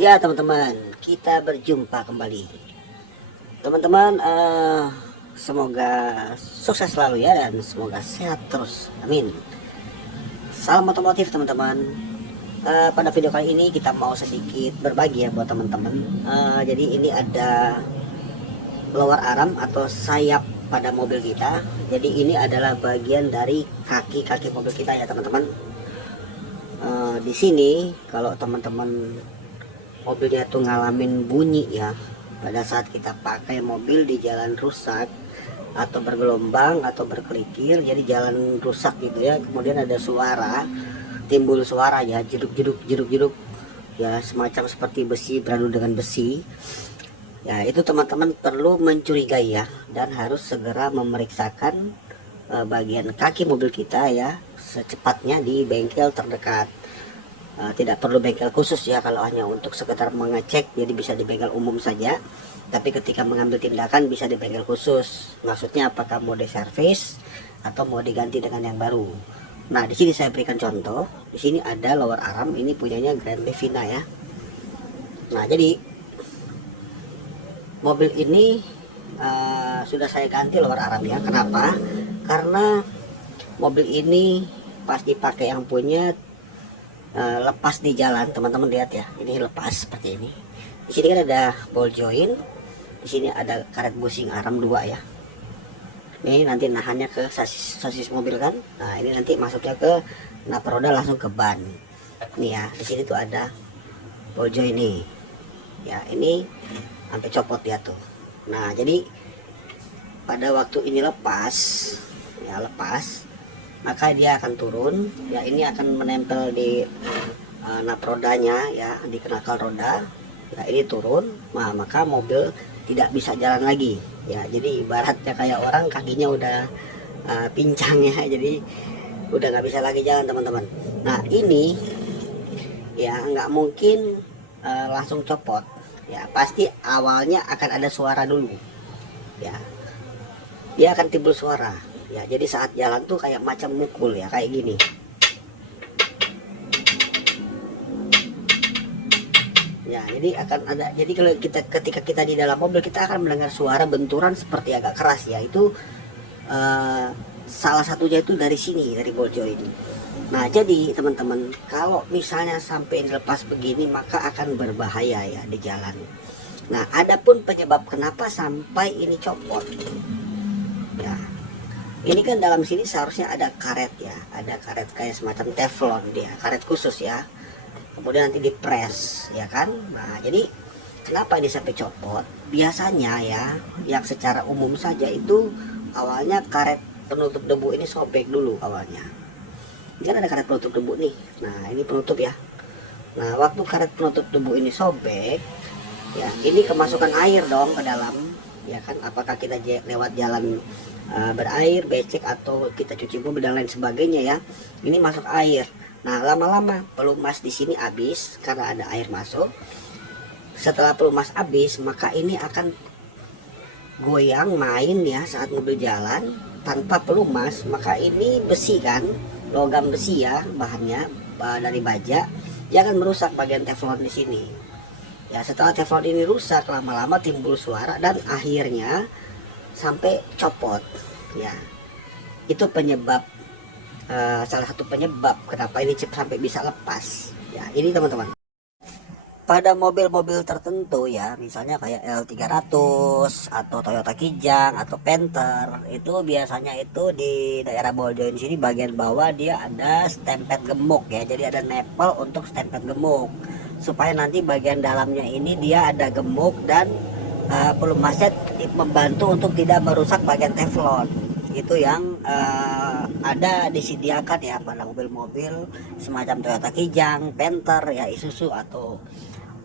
Ya teman-teman, kita berjumpa kembali. Teman-teman, semoga sukses selalu ya dan semoga sehat terus. Amin. Salam otomotif teman-teman. Pada video kali ini kita mau sedikit berbagi ya buat teman-teman. Jadi ini ada blower arm atau sayap pada mobil kita. Jadi ini adalah bagian dari kaki-kaki mobil kita ya teman-teman. Di sini kalau teman-teman mobilnya tuh ngalamin bunyi ya pada saat kita pakai mobil di jalan rusak atau bergelombang atau berkelikir, jadi jalan rusak gitu ya, kemudian ada suara, timbul suara ya, jeduk ya, semacam seperti besi beradu dengan besi ya, itu teman-teman perlu mencurigai ya dan harus segera memeriksakan bagian kaki mobil kita ya secepatnya di bengkel terdekat. Tidak perlu bengkel khusus ya kalau hanya untuk sekedar mengecek, jadi bisa di bengkel umum saja, tapi ketika mengambil tindakan bisa di bengkel khusus. Maksudnya apakah mau diservis atau mau diganti dengan yang baru. Nah di sini saya berikan contoh. Di sini ada lower arm, ini punyanya Grand Levina ya. Nah jadi mobil ini sudah saya ganti lower arm ya. Kenapa? Karena mobil ini pas dipakai yang punya lepas di jalan, teman-teman lihat ya, ini lepas seperti ini. Di sini kan ada ball joint, di sini ada karet bushing arm 2 ya. Ini nanti nahannya ke sasis mobil kan. Nah ini nanti masuknya ke nap roda langsung ke ban. Nih ya, di sini tuh ada ball joint nih. Ya ini sampai copot ya tuh. Nah jadi pada waktu ini lepas, ya lepas, maka dia akan turun ya, ini akan menempel di nap rodanya ya, di knalpot roda ya, ini turun. Nah maka mobil tidak bisa jalan lagi ya, jadi ibaratnya kayak orang kakinya udah pincang ya, jadi udah nggak bisa lagi jalan teman-teman. Nah ini ya nggak mungkin langsung copot ya, pasti awalnya akan ada suara dulu ya, dia akan timbul suara ya, jadi saat jalan tuh kayak macam mukul ya, kayak gini ya. Jadi akan ada, jadi kalau ketika kita di dalam mobil kita akan mendengar suara benturan seperti agak keras ya, itu salah satunya itu dari sini, dari ball joint. Nah jadi teman-teman, kalau misalnya sampai dilepas begini maka akan berbahaya ya di jalan. Nah adapun penyebab kenapa sampai ini copot ya, ini kan dalam sini seharusnya ada karet ya, ada karet kayak semacam teflon, dia karet khusus ya, kemudian nanti dipres ya kan. Nah jadi kenapa ini sampai copot? Biasanya ya, yang secara umum saja itu awalnya karet penutup debu ini sobek dulu awalnya. Ini kan ada karet penutup debu nih, nah ini penutup ya. Nah waktu karet penutup debu ini sobek ya, ini kemasukan air dong ke dalam ya kan, apakah kita lewat jalan berair, becek, atau kita cuci mobil dan lain sebagainya ya, ini masuk air. Nah lama-lama pelumas di sini habis karena ada air masuk. Setelah pelumas habis maka ini akan goyang main ya saat mobil jalan tanpa pelumas, maka ini besi kan, logam besi ya bahannya, dari baja, dia akan merusak bagian teflon di sini ya. Setelah teflon ini rusak, lama-lama timbul suara dan akhirnya sampai copot ya. Itu penyebab, salah satu penyebab kenapa ini chip sampai bisa lepas ya. Ini teman-teman, pada mobil-mobil tertentu ya, misalnya kayak L300 atau Toyota Kijang atau Panther, itu biasanya itu di daerah ball joint sini bagian bawah dia ada stempet gemuk ya, jadi ada nepel untuk stempet gemuk supaya nanti bagian dalamnya ini dia ada gemuk dan pelumasnya membantu untuk tidak merusak bagian teflon. Itu yang ada disediakan ya pada mobil-mobil semacam Toyota Kijang, Panther ya, Isuzu, atau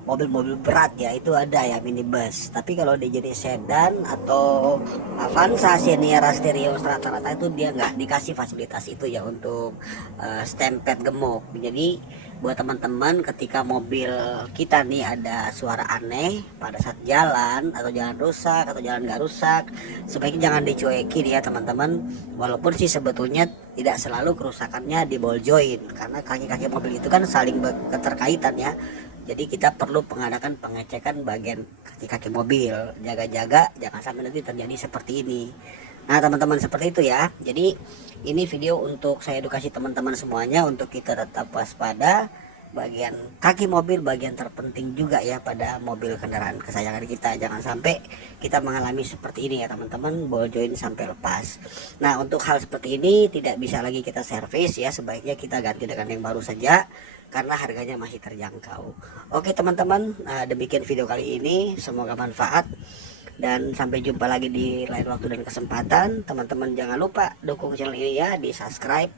mobil-mobil berat ya, itu ada ya minibus. Tapi kalau di jenis sedan atau Avanza, Xenia, Stereo, rata-rata itu dia nggak dikasih fasilitas itu ya untuk stempet gemuk. Jadi buat teman-teman, ketika mobil kita nih ada suara aneh pada saat jalan, atau jalan rusak atau jalan nggak rusak, sebaiknya jangan dicuekin ya teman-teman. Walaupun sih sebetulnya tidak selalu kerusakannya di ball joint, karena kaki-kaki mobil itu kan saling keterkaitan ya. Jadi kita perlu mengadakan pengecekan bagian kaki-kaki mobil, jaga-jaga jangan sampai nanti terjadi seperti ini. Nah teman-teman, seperti itu ya. Jadi ini video untuk saya edukasi teman-teman semuanya untuk kita tetap waspada. Bagian kaki mobil bagian terpenting juga ya pada mobil kendaraan kesayangan kita. Jangan sampai kita mengalami seperti ini ya teman-teman, ball joint sampai lepas. Nah untuk hal seperti ini tidak bisa lagi kita servis ya, sebaiknya kita ganti dengan yang baru saja karena harganya masih terjangkau. Oke teman-teman, demikian video kali ini, semoga manfaat dan sampai jumpa lagi di lain waktu dan kesempatan. Teman-teman jangan lupa dukung channel ini ya, di subscribe,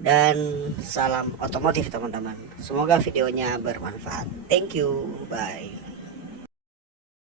dan salam otomotif teman-teman. Semoga videonya bermanfaat. Thank you, bye.